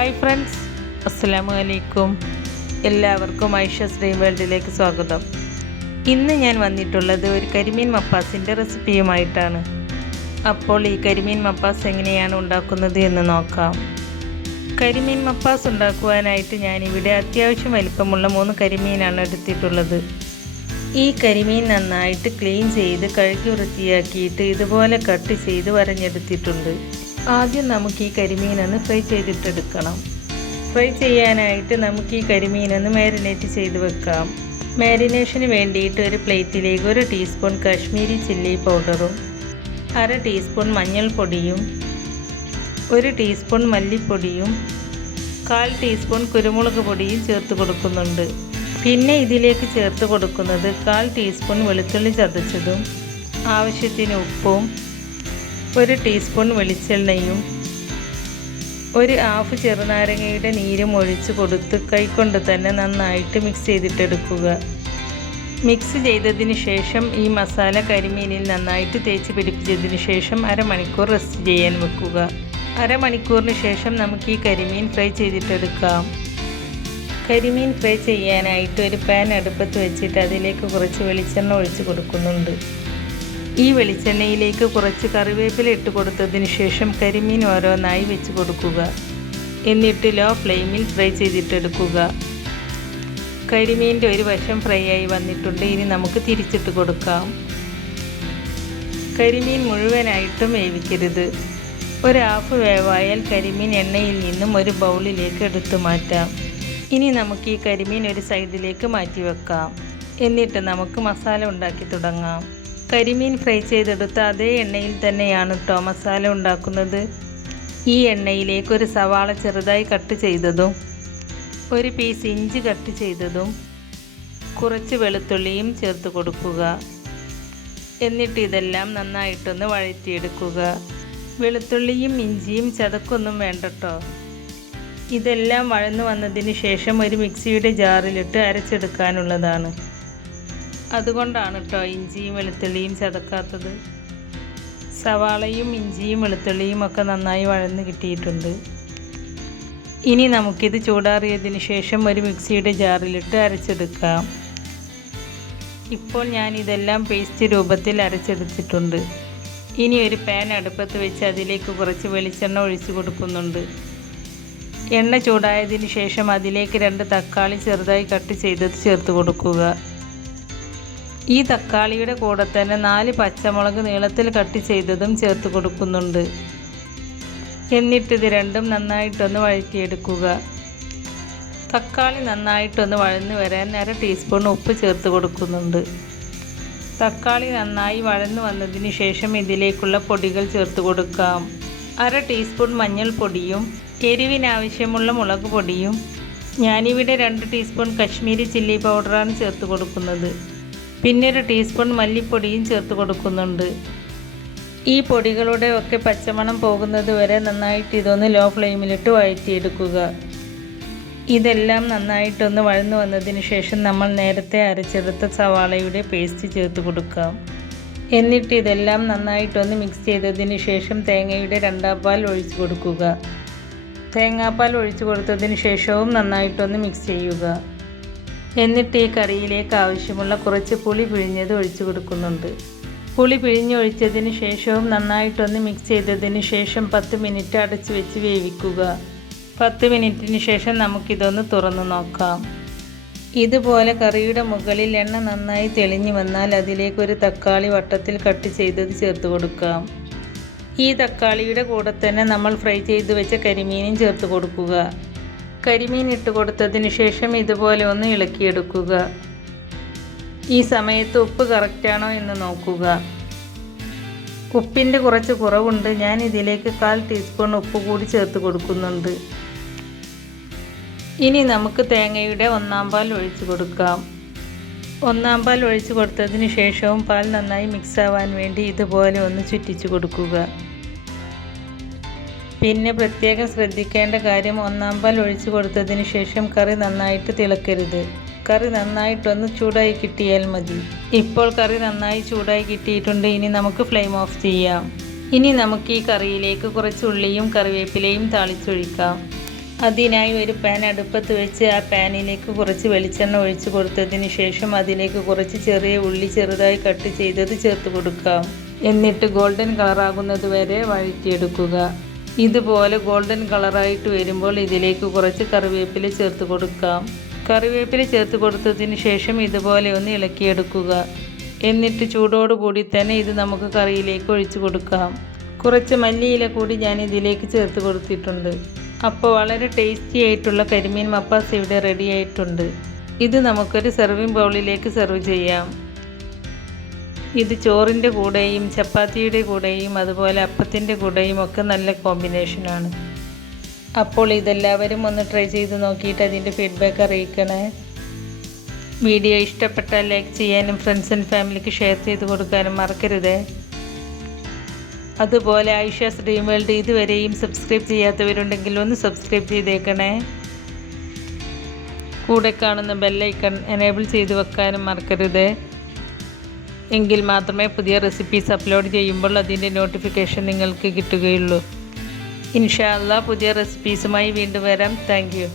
Hi friends, അസ്സലാമു അലൈക്കും. എല്ലാവർക്കും ഐഷസ് ഡ്രീം വേൾഡിലേക്ക് സ്വാഗതം. ഇന്ന് ഞാൻ വന്നിട്ടുള്ളത് ഒരു കരിമീൻ മപ്പാസിൻ്റെ റെസിപ്പിയുമായിട്ടാണ്. അപ്പോൾ ഈ കരിമീൻ മപ്പാസ് എങ്ങനെയാണ് ഉണ്ടാക്കുന്നത് എന്ന് നോക്കാം. കരിമീൻ മപ്പാസ് ഉണ്ടാക്കുവാനായിട്ട് ഞാനിവിടെ അത്യാവശ്യം വലിപ്പമുള്ള 3 കരിമീനാണ് എടുത്തിട്ടുള്ളത്. ഈ കരിമീൻ നന്നായിട്ട് ക്ലീൻ ചെയ്ത് കഴുകി വൃത്തിയാക്കിയിട്ട് ഇതുപോലെ കട്ട് ചെയ്ത് വരഞ്ഞെടുത്തിട്ടുണ്ട്. ആദ്യം നമുക്ക് ഈ കരിമീനൊന്ന് ഫ്രൈ ചെയ്തിട്ടെടുക്കണം. ഫ്രൈ ചെയ്യാനായിട്ട് നമുക്ക് ഈ കരിമീനൊന്ന് മാരിനേറ്റ് ചെയ്ത് വെക്കാം. മാരിനേഷന് വേണ്ടിയിട്ട് ഒരു പ്ലേറ്റിലേക്ക് 1 ടീസ്പൂൺ കാശ്മീരി ചില്ലി പൗഡറും 1/2 ടീസ്പൂൺ മഞ്ഞൾപ്പൊടിയും 1 ടീസ്പൂൺ മല്ലിപ്പൊടിയും 1/4 ടീസ്പൂൺ കുരുമുളക് പൊടിയും ചേർത്ത് കൊടുക്കുന്നുണ്ട്. പിന്നെ ഇതിലേക്ക് ചേർത്ത് കൊടുക്കുന്നത് 1/4 ടീസ്പൂൺ വെളുത്തുള്ളി ചതച്ചതും ആവശ്യത്തിന് ഉപ്പും 1 ടീസ്പൂൺ വെളിച്ചെണ്ണയും 1/2 ചെറുനാരങ്ങയുടെ നീരും ഒഴിച്ച് കൊടുത്ത് കൈകൊണ്ട് തന്നെ നന്നായിട്ട് മിക്സ് ചെയ്തിട്ടെടുക്കുക. മിക്സ് ചെയ്തതിന് ശേഷം ഈ മസാല കരിമീനിൽ നന്നായിട്ട് തേച്ച് പിടിപ്പിച്ചതിന് ശേഷം അരമണിക്കൂർ റെസ്റ്റ് ചെയ്യാൻ വെക്കുക. അരമണിക്കൂറിന് ശേഷം നമുക്ക് ഈ കരിമീൻ ഫ്രൈ ചെയ്തിട്ടെടുക്കാം. കരിമീൻ ഫ്രൈ ചെയ്യാനായിട്ട് ഒരു പാൻ അടുപ്പത്ത് വെച്ചിട്ട് അതിലേക്ക് കുറച്ച് വെളിച്ചെണ്ണ ഒഴിച്ച് കൊടുക്കുന്നുണ്ട്. ഈ വെളിച്ചെണ്ണയിലേക്ക് കുറച്ച് കറിവേപ്പില ഇട്ട് കൊടുത്തതിന് ശേഷം കരിമീൻ ഓരോന്നായി വെച്ച് കൊടുക്കുക. എന്നിട്ട് ലോ ഫ്ലെയിമിൽ ഫ്രൈ ചെയ്തിട്ടെടുക്കുക. കരിമീൻ്റെ ഒരു വശം ഫ്രൈ ആയി വന്നിട്ടുണ്ട്. ഇനി നമുക്ക് തിരിച്ചിട്ട് കൊടുക്കാം. കരിമീൻ മുഴുവനായിട്ടും വേവിക്കരുത്. 1/2 വേവായാൽ കരിമീൻ എണ്ണയിൽ നിന്നും ഒരു ബൗളിലേക്ക് എടുത്തു മാറ്റാം. ഇനി നമുക്ക് ഈ കരിമീൻ ഒരു സൈഡിലേക്ക് മാറ്റി വെക്കാം. എന്നിട്ട് നമുക്ക് മസാല ഉണ്ടാക്കി തുടങ്ങാം. കരിമീൻ ഫ്രൈ ചെയ്തെടുത്ത അതേ എണ്ണയിൽ തന്നെയാണ് മസാല ഉണ്ടാക്കുന്നത്. ഈ എണ്ണയിലേക്ക് 1 സവാള ചെറുതായി കട്ട് ചെയ്തതും 1 പീസ് ഇഞ്ചി കട്ട് ചെയ്തതും കുറച്ച് വെളുത്തുള്ളിയും ചേർത്ത് കൊടുക്കുക. എന്നിട്ട് ഇതെല്ലാം നന്നായിട്ടൊന്ന് വഴറ്റിയെടുക്കുക. വെളുത്തുള്ളിയും ഇഞ്ചിയും ചതക്കൊന്നും വേണ്ടട്ടോ. ഇതെല്ലാം വഴന്നു വന്നതിന് ശേഷം ഒരു മിക്സിയുടെ ജാറിലിട്ട് അരച്ചെടുക്കാനുള്ളതാണ്. അതുകൊണ്ടാണ് ഇഞ്ചിയും വെളുത്തുള്ളിയും ചതക്കാത്തത്. സവാളയും ഇഞ്ചിയും വെളുത്തുള്ളിയും ഒക്കെ നന്നായി വഴന്ന് കിട്ടിയിട്ടുണ്ട്. ഇനി നമുക്കിത് ചൂടാറിയതിന് ശേഷം ഒരു മിക്സിയുടെ ജാറിലിട്ട് അരച്ചെടുക്കാം. ഇപ്പോൾ ഞാൻ ഇതെല്ലാം പേസ്റ്റ് രൂപത്തിൽ അരച്ചെടുത്തിട്ടുണ്ട്. ഇനി ഒരു പാൻ അടുപ്പത്ത് വെച്ച് അതിലേക്ക് കുറച്ച് വെളിച്ചെണ്ണ ഒഴിച്ച് കൊടുക്കുന്നുണ്ട്. എണ്ണ ചൂടായതിന് ശേഷം അതിലേക്ക് 2 തക്കാളി ചെറുതായി കട്ട് ചെയ്തത് ചേർത്ത് കൊടുക്കുക. ഈ തക്കാളിയുടെ കൂടെ തന്നെ 4 പച്ചമുളക് നീളത്തിൽ കട്ട് ചെയ്തതും ചേർത്ത് കൊടുക്കുന്നുണ്ട്. എന്നിട്ട് ഇത് രണ്ടും നന്നായിട്ടൊന്ന് വഴറ്റിയെടുക്കുക. തക്കാളി നന്നായിട്ടൊന്ന് വഴന്ന് വരാൻ 1/2 ടീസ്പൂൺ ഉപ്പ് ചേർത്ത് കൊടുക്കുന്നുണ്ട്. തക്കാളി നന്നായി വഴന്ന് വന്നതിന് ശേഷം ഇതിലേക്കുള്ള പൊടികൾ ചേർത്ത് കൊടുക്കാം. 1/2 ടീസ്പൂൺ മഞ്ഞൾപ്പൊടിയും എരിവിനാവശ്യമുള്ള മുളക് പൊടിയും ഞാനിവിടെ 2 ടീസ്പൂൺ കശ്മീരി ചില്ലി പൗഡറാണ് ചേർത്ത് കൊടുക്കുന്നത്. പിന്നെ 1 ടീസ്പൂൺ മല്ലിപ്പൊടിയും ചേർത്ത് കൊടുക്കുന്നുണ്ട്. ഈ പൊടികളുടെ ഒക്കെ പച്ചമണം പോകുന്നത് വരെ നന്നായിട്ട് ഇതൊന്ന് ലോ ഫ്ലെയിമിലിട്ട് വഴറ്റിയെടുക്കുക. ഇതെല്ലാം നന്നായിട്ടൊന്ന് വഴന്നു വന്നതിന് ശേഷം നമ്മൾ നേരത്തെ അരച്ചെടുത്ത സവാളയുടെ പേസ്റ്റ് ചേർത്ത് കൊടുക്കാം. എന്നിട്ട് ഇതെല്ലാം നന്നായിട്ടൊന്ന് മിക്സ് ചെയ്തതിന് ശേഷം തേങ്ങയുടെ 2/2 പാൽ ഒഴിച്ച് കൊടുക്കുക. തേങ്ങാപ്പാൽ ഒഴിച്ച് കൊടുത്തതിന് ശേഷവും നന്നായിട്ടൊന്ന് മിക്സ് ചെയ്യുക. എന്നിട്ട് ഈ കറിയിലേക്ക് ആവശ്യമുള്ള കുറച്ച് പുളി പിഴിഞ്ഞത് ഒഴിച്ച് കൊടുക്കുന്നുണ്ട്. പുളി പിഴിഞ്ഞൊഴിച്ചതിന് ശേഷവും നന്നായിട്ടൊന്ന് മിക്സ് ചെയ്തതിന് ശേഷം 10 മിനിറ്റ് അടച്ച് വെച്ച് വേവിക്കുക. 10 മിനിറ്റിന് ശേഷം നമുക്കിതൊന്ന് തുറന്ന് നോക്കാം. ഇതുപോലെ കറിയുടെ മുകളിൽ എണ്ണ നന്നായി തെളിഞ്ഞു വന്നാൽ അതിലേക്ക് 1 തക്കാളി വട്ടത്തിൽ കട്ട് ചെയ്തത് ചേർത്ത് കൊടുക്കാം. ഈ തക്കാളിയുടെ കൂടെ തന്നെ നമ്മൾ ഫ്രൈ ചെയ്ത് വെച്ച കരിമീനും ചേർത്ത് കൊടുക്കുക. കരിമീൻ ഇട്ട് കൊടുത്തതിന് ശേഷം ഇതുപോലെ ഒന്ന് ഇളക്കിയെടുക്കുക. ഈ സമയത്ത് ഉപ്പ് കറക്റ്റാണോ എന്ന് നോക്കുക. ഉപ്പിൻ്റെ കുറച്ച് കുറവുണ്ട്. ഞാൻ ഇതിലേക്ക് 1/4 ടീസ്പൂൺ ഉപ്പ് കൂടി ചേർത്ത് കൊടുക്കുന്നുണ്ട്. ഇനി നമുക്ക് തേങ്ങയുടെ 1/4 പാൽ ഒഴിച്ച് കൊടുക്കാം. 1/4 പാൽ ഒഴിച്ച് കൊടുത്തതിന് ശേഷവും പാൽ നന്നായി മിക്സ് ആവാൻ വേണ്ടി ഇതുപോലെ ഒന്ന് ചുറ്റിച്ച് കൊടുക്കുക. പിന്നെ പ്രത്യേകം ശ്രദ്ധിക്കേണ്ട കാര്യം 1/4 പാൽ ഒഴിച്ച് കൊടുത്തതിന് ശേഷം കറി നന്നായിട്ട് തിളക്കരുത്. കറി നന്നായിട്ടൊന്ന് ചൂടായി കിട്ടിയാൽ മതി. ഇപ്പോൾ കറി നന്നായി ചൂടായി കിട്ടിയിട്ടുണ്ട്. ഇനി നമുക്ക് ഫ്ലെയിം ഓഫ് ചെയ്യാം. ഇനി നമുക്ക് ഈ കറിയിലേക്ക് കുറച്ച് ഉള്ളിയും കറിവേപ്പിലയും താളിച്ചൊഴിക്കാം. അതിനായി ഒരു പാൻ അടുപ്പത്ത് വെച്ച് ആ പാനിലേക്ക് കുറച്ച് വെളിച്ചെണ്ണ ഒഴിച്ച് കൊടുത്തതിന് ശേഷം അതിലേക്ക് കുറച്ച് ചെറിയ ഉള്ളി ചെറുതായി കട്ട് ചെയ്തത് ചേർത്ത് കൊടുക്കാം. എന്നിട്ട് ഗോൾഡൻ കളറാകുന്നത് വരെ വഴറ്റിയെടുക്കുക. ഇതുപോലെ ഗോൾഡൻ കളറായിട്ട് വരുമ്പോൾ ഇതിലേക്ക് കുറച്ച് കറിവേപ്പില ചേർത്ത് കൊടുക്കാം. കറിവേപ്പില ചേർത്ത് കൊടുത്തതിന് ശേഷം ഇതുപോലെ ഒന്ന് ഇളക്കിയെടുക്കുക. എന്നിട്ട് ചൂടോടുകൂടി തന്നെ ഇത് നമുക്ക് കറിയിലേക്ക് ഒഴിച്ചു കൊടുക്കാം. കുറച്ച് മല്ലിയില കൂടി ഞാൻ ഇതിലേക്ക് ചേർത്ത് കൊടുത്തിട്ടുണ്ട്. അപ്പോൾ വളരെ ടേസ്റ്റി ആയിട്ടുള്ള കരിമീൻ മപ്പാസ് ഇവിടെ റെഡി ആയിട്ടുണ്ട്. ഇത് നമുക്കൊരു സെർവിങ് ബൗളിലേക്ക് സെർവ് ചെയ്യാം. ഇത് ചോറിൻ്റെ കൂടെയും ചപ്പാത്തിയുടെ കൂടെയും അതുപോലെ അപ്പത്തിൻ്റെ കൂടെയും ഒക്കെ നല്ല കോമ്പിനേഷനാണ്. അപ്പോൾ ഇതെല്ലാവരും ഒന്ന് ട്രൈ ചെയ്ത് നോക്കിയിട്ട് അതിൻ്റെ ഫീഡ്ബാക്ക് അറിയിക്കണേ. വീഡിയോ ഇഷ്ടപ്പെട്ടാൽ ലൈക്ക് ചെയ്യാനും ഫ്രണ്ട്സ് ആൻഡ് ഫാമിലിക്ക് ഷെയർ ചെയ്ത് കൊടുക്കാനും മറക്കരുത്. അതുപോലെ ആയിഷാസ് ഡ്രീം വേൾഡ് ഇതുവരെയും സബ്സ്ക്രൈബ് ചെയ്യാത്തവരുണ്ടെങ്കിൽ ഒന്ന് സബ്സ്ക്രൈബ് ചെയ്തേക്കണേ. കൂടെ കാണുന്ന ബെല്ലൈക്കൺ എനേബിൾ ചെയ്ത് വെക്കാനും മറക്കരുത്. എങ്കിൽ മാത്രമേ പുതിയ റെസിപ്പീസ് അപ്ലോഡ് ചെയ്യുമ്പോൾ അതിൻ്റെ നോട്ടിഫിക്കേഷൻ നിങ്ങൾക്ക് കിട്ടുകയുള്ളൂ. ഇൻഷാ അല്ലാഹ് പുതിയ റെസിപ്പീസുമായി വീണ്ടും വരാം. Thank you.